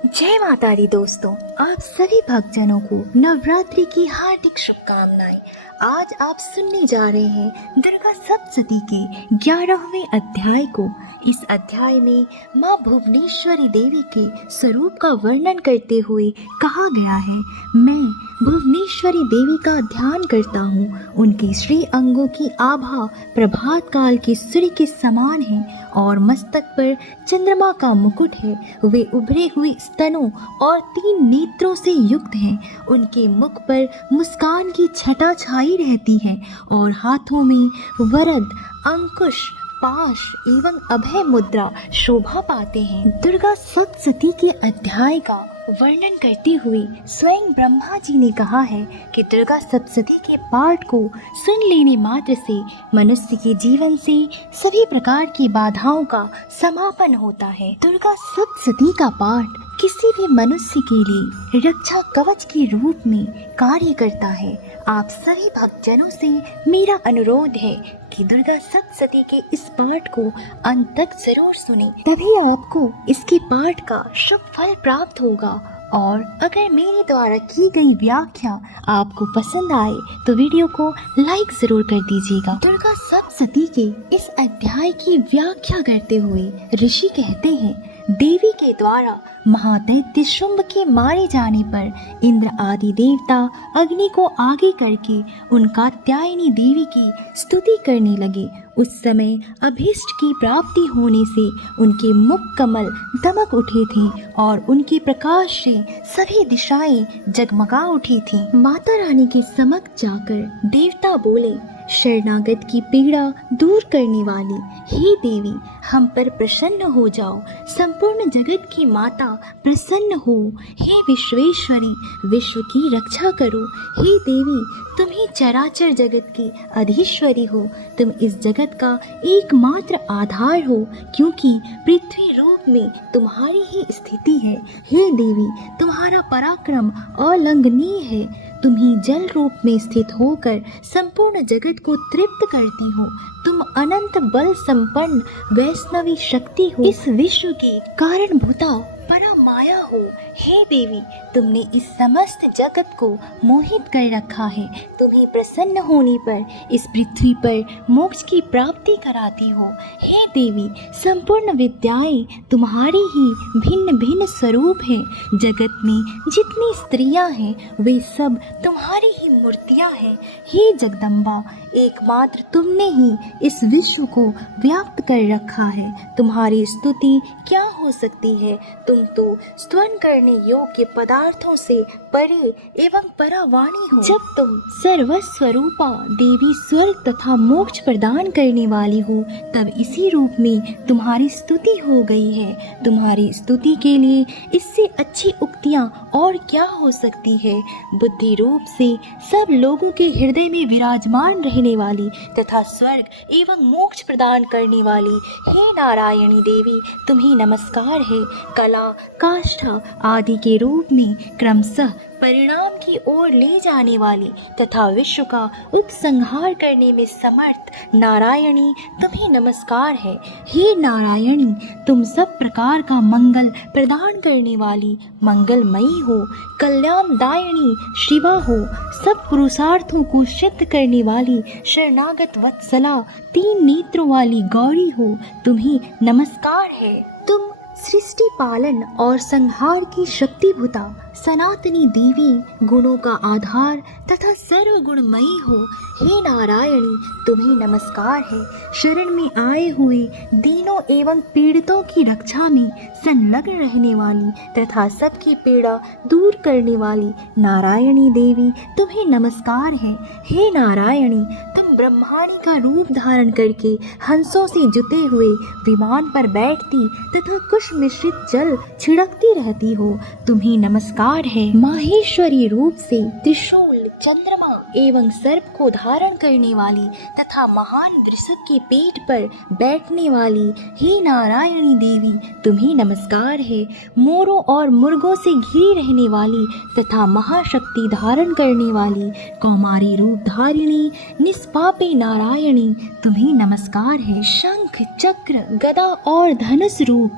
जय माता दी दोस्तों, आप सभी भक्तजनों को नवरात्रि की हार्दिक शुभकामनाएं। आज आप सुनने जा रहे हैं दुर्गा सप्तशती के 11वें अध्याय को। इस अध्याय में माँ भुवनेश्वरी देवी के स्वरूप का वर्णन करते हुए कहा गया है, मैं भुवनेश्वरी देवी का ध्यान करता हूँ। उनके श्री अंगों की आभा प्रभात काल के सूर्य के समान है और मस्तक पर चंद्रमा का मुकुट है। वे उभरे हुए स्तनों और 3 नेत्रों से युक्त हैं। उनके मुख पर मुस्कान की छटा छाई रहती है और हाथों में वरद, अंकुश, पाश एवं अभय मुद्रा शोभा पाते हैं। दुर्गा सप्तशती के अध्याय का वर्णन करते हुए स्वयं ब्रह्मा जी ने कहा है कि दुर्गा सप्तशती के पाठ को सुन लेने मात्र से मनुष्य के जीवन से सभी प्रकार की बाधाओं का समापन होता है। दुर्गा सप्तशती का पाठ किसी भी मनुष्य के लिए रक्षा कवच के रूप में कार्य करता है। आप सभी भक्तजनों से मेरा अनुरोध है कि दुर्गा सप्तशती के इस पाठ को अंत तक जरूर सुने, तभी आपको इसके पाठ का शुभ फल प्राप्त होगा। और अगर मेरे द्वारा की गई व्याख्या आपको पसंद आए तो वीडियो को लाइक जरूर कर दीजिएगा। दुर्गा सप्तशती के इस अध्याय की व्याख्या करते हुए ऋषि कहते हैं, देवी के द्वारा महादैत्य शुंभ के मारे जाने पर इंद्र आदि देवता अग्नि को आगे करके उन कात्यायनी देवी की स्तुति करने लगे। उस समय अभीष्ट की प्राप्ति होने से उनके मुख कमल दमक उठे थे और उनके प्रकाश से सभी दिशाएं जगमगा उठी थीं। माता रानी के समक्ष जाकर देवता बोले, शरणागत की पीड़ा दूर करने वाली हे देवी, हम पर प्रसन्न हो जाओ। संपूर्ण जगत की माता प्रसन्न हो। हे विश्वेश्वरी, विश्व की रक्षा करो। हे देवी, तुम ही चराचर जगत की अधीश्वरी हो। तुम इस जगत का एकमात्र आधार हो, क्योंकि पृथ्वी रूप में तुम्हारी ही स्थिति है। हे देवी, तुम्हारा पराक्रम अवलंघनीय है। तुम ही जल रूप में स्थित होकर संपूर्ण जगत को तृप्त करती हो। तुम अनंत बल संपन्न वैष्णवी शक्ति हो। इस विश्व की कारणभूता परमाया हो। हे देवी, तुमने इस समस्त जगत को मोहित कर रखा है। तुम्हें प्रसन्न होने पर इस पृथ्वी पर मोक्ष की प्राप्ति कराती हो। हे देवी, संपूर्ण विद्याएं तुम्हारी ही भिन्न भिन्न स्वरूप हैं। जगत में जितनी स्त्रियां हैं वे सब तुम्हारी ही मूर्तियां हैं। हे जगदम्बा, एकमात्र तुमने ही इस विश्व को व्याप्त कर रखा है। तुम्हारी स्तुति क्या हो सकती है? तुम तो स्तवन करने योग्य पदार्थों से परे एवं परावाणी हो। जब तुम सर्वस्वरूपा देवी स्वर्ग तथा मोक्ष प्रदान करने वाली हो, तब इसी रूप में तुम्हारी स्तुति हो गई है। तुम्हारी स्तुति के लिए इससे अच्छी उक्तियां और क्या हो सकती है? बुद्धि रूप से सब लोगों के हृदय में विराजमान रहने वाली तथा स्वर्ग एवं मोक्ष प्रदान करने वाली हे नारायणी देवी, तुम्हें नमस्कार है। कला, काष्ठा आदि के रूप में क्रमशः परिणाम की ओर ले जाने वाली तथा विश्व का उपसंहार करने में समर्थ नारायणी, तुम्हें नमस्कार है। हे नारायणी, तुम सब प्रकार का मंगल प्रदान करने वाली मंगलमयी हो। कल्याणदायिनी शिवा हो। सब पुरुषार्थों को सिद्ध करने वाली शरणागत वत्सला, 3 नेत्रों वाली गौरी हो। तुम्हें नमस्कार है। तुम सृष्टि पालन और संहार की शक्तिभूता सनातनी देवी, गुणों का आधार तथा सर्वगुणमयी हो। हे नारायणी, तुम्हें नमस्कार है। शरण में आए हुए दीनों एवं पीड़ितों की रक्षा में संलग्न रहने वाली तथा सबकी पीड़ा दूर करने वाली नारायणी देवी, तुम्हें नमस्कार है। हे नारायणी, तुम ब्रह्माणी का रूप धारण करके हंसों से जुते हुए विमान पर बैठती तथा कुश मिश्रित जल छिड़कती रहती हो। तुम्हें नमस्कार है। माहेश्वरी रूप से त्रिशूल, चंद्रमा एवं सर्प को धारण करने वाली तथा महान वृषभ की पीठ पर बैठने वाली हे नारायणी देवी, तुम्हें नमस्कार है। मोरों और मुर्गों से घिरी रहने वाली तथा महाशक्ति धारण करने वाली कौमारी रूप धारिणी निष्पापी नारायणी, तुम्हें नमस्कार है। शंख, चक्र, गदा और धनुष रूप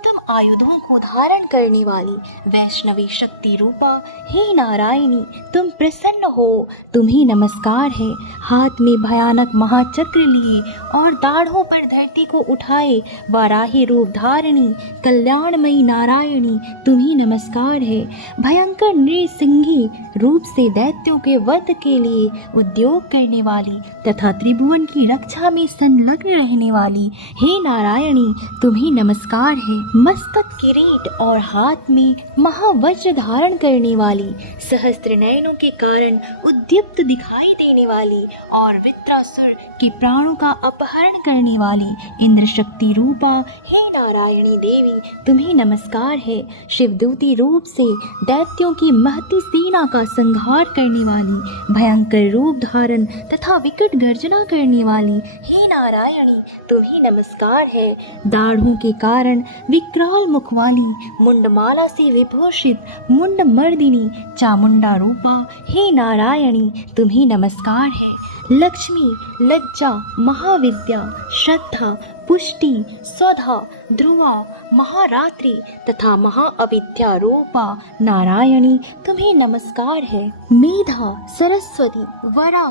उत्तम आयुधों को धारण करने वाली वैष्णवी शक्ति रूपा हे नारायणी, तुम प्रसन्न हो, तुम्हें नमस्कार है। हाथ में भयानक महाचक्र लिए और दाढ़ों पर धरती को उठाए वाराही रूप धारणी कल्याणमयी नारायणी, तुम्हें नमस्कार है। भयंकर नृसिंही रूप से दैत्यों के वध के लिए उद्योग करने वाली तथा त्रिभुवन की रक्षा में संलग्न रहने वाली हे नारायणी, तुम्हें नमस्कार है। मस्तक किरीट और हाथ में महावज्र धारण करने वाली, सहस्त्र नयनों के कारण उद्दीप्त दिखाई देने वाली और वित्रासुर के प्राणों का अपहरण करने वाली इंद्र शक्ति रूपा हे नारायणी देवी, तुम्हें नमस्कार है। शिवदूती रूप से दैत्यों की महती सेना का संहार करने वाली, भयंकर रूप धारण तथा विकट गर्जना करने वाली हे नारायणी, तुम्हें नमस्कार है। दाढ़ों के कारण विकराल मुख वाली, मुंडमाला से विभूषित मुंड मर्दिनी चामुंडा रूपा हे नारायणी, तुम्हें नमस्कार है। लक्ष्मी, लज्जा, महाविद्या, श्रद्धा, पुष्टि, स्वधा, ध्रुवा, महारात्रि तथा महाअविद्या रूपा नारायणी, तुम्हें नमस्कार है। मेधा, सरस्वती, वरा,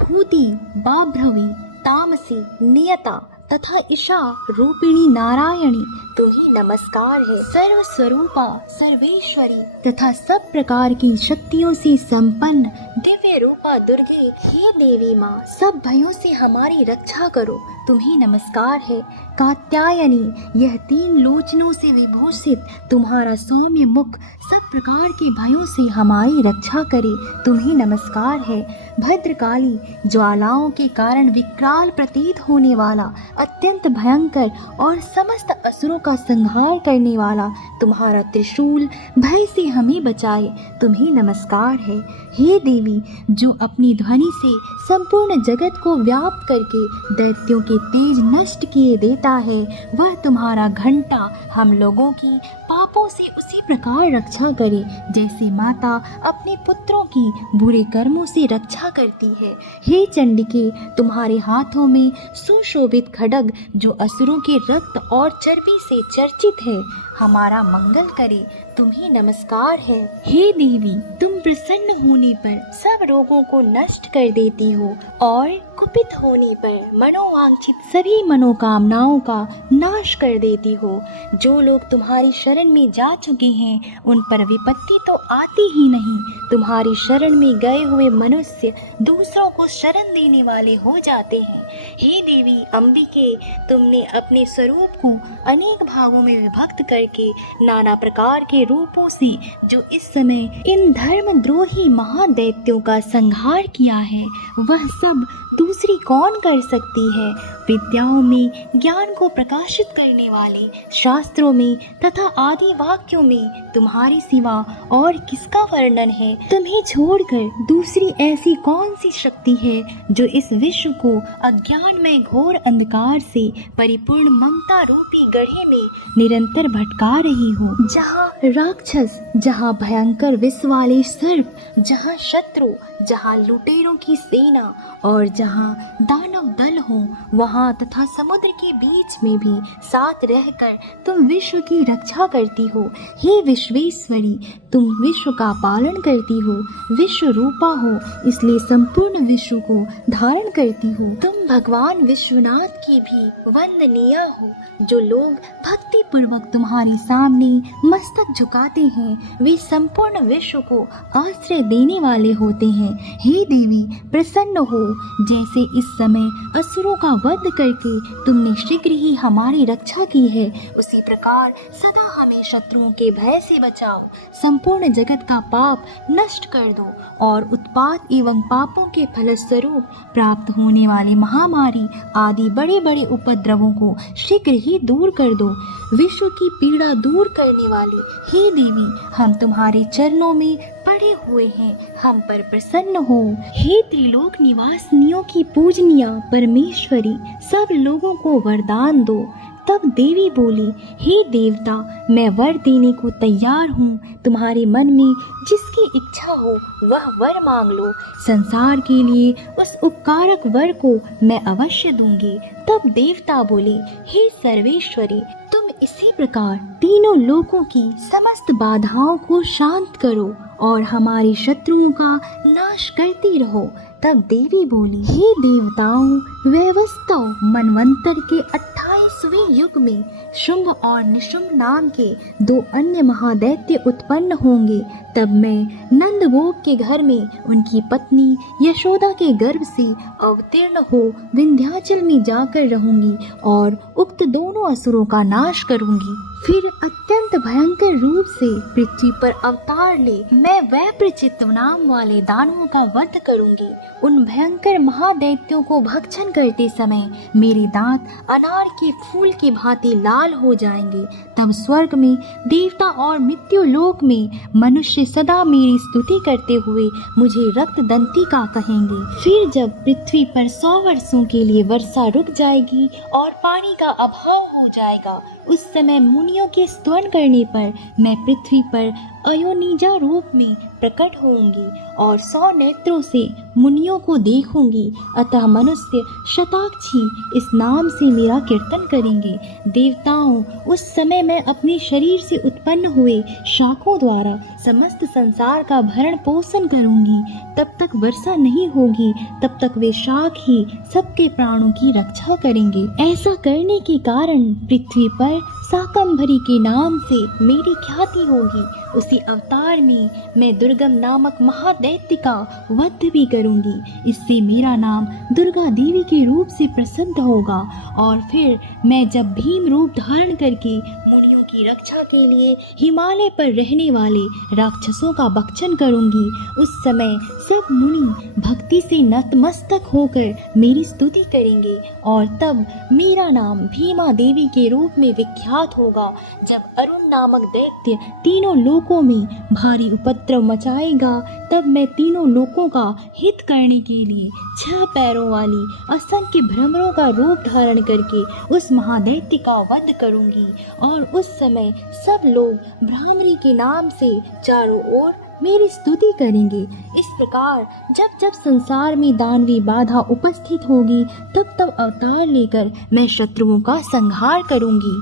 भूति, बाभ्रवी, तामसी, नियता तथा ईशा रूपिणी नारायणी, तुम्हें नमस्कार है। सर्व स्वरूपा, सर्वेश्वरी तथा सब प्रकार की शक्तियों से संपन्न दिव्य रूपा दुर्गे हे देवी माँ, सब भयों से हमारी रक्षा करो, तुम्हें नमस्कार है। कात्यायनी, यह तीन लोचनों से विभूषित तुम्हारा सौम्य मुख सब प्रकार के भयों से हमारी रक्षा करे, तुम्हें नमस्कार है। भद्रकाली, ज्वालाओं के कारण विकराल प्रतीत होने वाला, अत्यंत भयंकर और समस्त असुरों का संहार करने वाला तुम्हारा त्रिशूल भय से हमें बचाए, तुम्हें नमस्कार है। हे देवी, जो अपनी ध्वनि से संपूर्ण जगत को व्याप्त करके दैत्यों के तेज नष्ट किए देता है, वह तुम्हारा घंटा हम लोगों की पापों से उसी प्रकार रक्षा करे जैसे माता अपने पुत्रों की बुरे कर्मों से रक्षा करती है। हे चंडिके, तुम्हारे हाथों में सुशोभित खड्ग जो असुरों के रक्त और चर्बी से चर्चित है, हमारा मंगल करे, तुम्हें नमस्कार है। हे देवी, तुम प्रसन्न होने पर सब रोगों को नष्ट कर देती हो और कुपित होने पर मनोवांछित सभी मनोकामनाओं का नाश कर देती हो। जो लोग तुम्हारी शरण में जा चुके हैं उन पर विपत्ति तो आती ही नहीं, तुम्हारी शरण में गए हुए मनुष्य दूसरों को शरण देने वाले हो जाते हैं। हे देवी अंबिके, तुमने अपने स्वरूप को अनेक भागों में विभक्त करके नाना प्रकार के रूपों से जो इस समय इन धर्मद्रोही महादैत्यों का संहार किया है, वह सब दूसरी कौन कर सकती है। विद्याओं में ज्ञान को प्रकाशित करने वाले, शास्त्रों में तथा आदि वाक्यों में तुम्हारे सिवा और किसका वर्णन है। तुम्हें छोड़कर दूसरी ऐसी कौन सी शक्ति है जो इस विश्व को अज्ञानमय घोर अंधकार से परिपूर्ण ममता रूपी गढ़े में निरंतर भटका रही हो। जहाँ राक्षस, जहाँ भयंकर विष वाले सर्प, जहाँ शत्रु, जहाँ लुटेरों की सेना और जहाँ दानव दल हो, वहाँ तथा समुद्र के बीच में भी साथ रहकर तुम विश्व की रक्षा करती हो। हे विश्वेश्वरी, तुम विश्व का पालन करती हो, विश्व रूपा हो, इसलिए संपूर्ण विश्व को धारण करती हो। तुम भगवान विश्वनाथ की भी वंदनीय हो। जो लोग भक्ति पूर्वक तुम्हारे सामने मस्तक झुकाते हैं, वे संपूर्ण विश्व को आश्रय देने वाले होते हैं। हे देवी, प्रसन्न हो। जैसे इस समय असुरों का वध करके तुमने शीघ्र ही हमारी रक्षा की है, उसी प्रकार सदा हमें शत्रुओं के भय से बचाओ। संपूर्ण जगत का पाप नष्ट कर दो और उत्पात एवं पापों के फलस्वरूप प्राप्त होने वाले महामारी आदि बड़े बड़े उपद्रवों को शीघ्र ही दूर कर दो। विश्व की पीड़ा दूर करने वाली हे देवी, हम तुम्हारे चरणों में पड़े हुए हैं, हम पर प्रसन्न हो। हे त्रिलोक निवासिनियों की पूजनीय परमेश्वरी, सब लोगों को वरदान दो। तब देवी बोली, हे देवता, मैं वर देने को तैयार हूँ। तुम्हारे मन में जिसकी इच्छा हो वह वर मांग लो। संसार के लिए उस उपकारक वर को मैं अवश्य दूंगी। तब देवता बोले, हे सर्वेश्वरी, तुम इसी प्रकार तीनों लोकों की समस्त बाधाओं को शांत करो और हमारे शत्रुओं का नाश करती रहो। तब देवी बोली, हे देवताओं, वैवस्वतों, मनवंतर के 28वें युग में शुंभ और निशुंभ नाम के 2 अन्य महादैत्य उत्पन्न होंगे। तब मैं नंदगोप के घर में उनकी पत्नी यशोदा के गर्भ से अवतीर्ण हो विंध्याचल में जाकर रहूंगी और उक्त दोनों असुरों का नाश करूंगी। फिर अत्यंत भयंकर रूप से पृथ्वी पर अवतार ले मैं वैप्रचित्त नाम वाले दानवों का वध करूंगी। उन भयंकर महादैत्यों को भक्षण करते समय मेरे दांत अनार के फूल की भांति लाल हो जाएंगे। तब स्वर्ग में देवता और मृत्यु लोक में मनुष्य सदा मेरी स्तुति करते हुए मुझे रक्तदंतिका कहेंगे। फिर जब पृथ्वी पर 100 वर्षों के लिए वर्षा रुक जाएगी और पानी का अभाव हो जाएगा, उस समय मुनियों के स्तवन करने पर मैं पृथ्वी पर अयोनिजा रूप में प्रकट होंगी और 100 नेत्रों से मुनियों को देखूंगी। अतः मनुष्य शताक्षी इस नाम से मेरा कीर्तन करेंगे। देवताओं, उस समय मैं अपने शरीर से उत्पन्न हुए शाखों द्वारा समस्त संसार का भरण पोषण करूंगी। तब तक वर्षा नहीं होगी, तब तक वे शाख ही सबके प्राणों की रक्षा करेंगे। ऐसा करने के कारण पृथ्वी पर शाकंभरी के नाम से मेरी ख्याति होगी। उसी अवतार में मैं दुर्गम नामक महादैत्य का वध भी करूंगी। इससे मेरा नाम दुर्गा देवी के रूप से प्रसिद्ध होगा। और फिर मैं जब भीम रूप धारण करके मुनियों की रक्षा के लिए हिमालय पर रहने वाले राक्षसों का भक्षण करूंगी, उस समय सब मुनि भक्ति से नतमस्तक होकर मेरी स्तुति करेंगे और तब मेरा नाम भीमा देवी के रूप में विख्यात होगा। जब अरुण नामक दैत्य तीनों लोकों में भारी उपद्रव मचाएगा, तब मैं तीनों लोकों का हित करने के लिए 6 पैरों वाली असंख्य भ्रमरों का रूप धारण करके उस महादैत्य का वध करूंगी। और उस समय सब लोग भ्रामरी के नाम से चारों ओर मेरी स्तुति करेंगे। इस प्रकार जब जब संसार में दानवी बाधा उपस्थित होगी, तब तब अवतार लेकर मैं शत्रुओं का संहार करूंगी।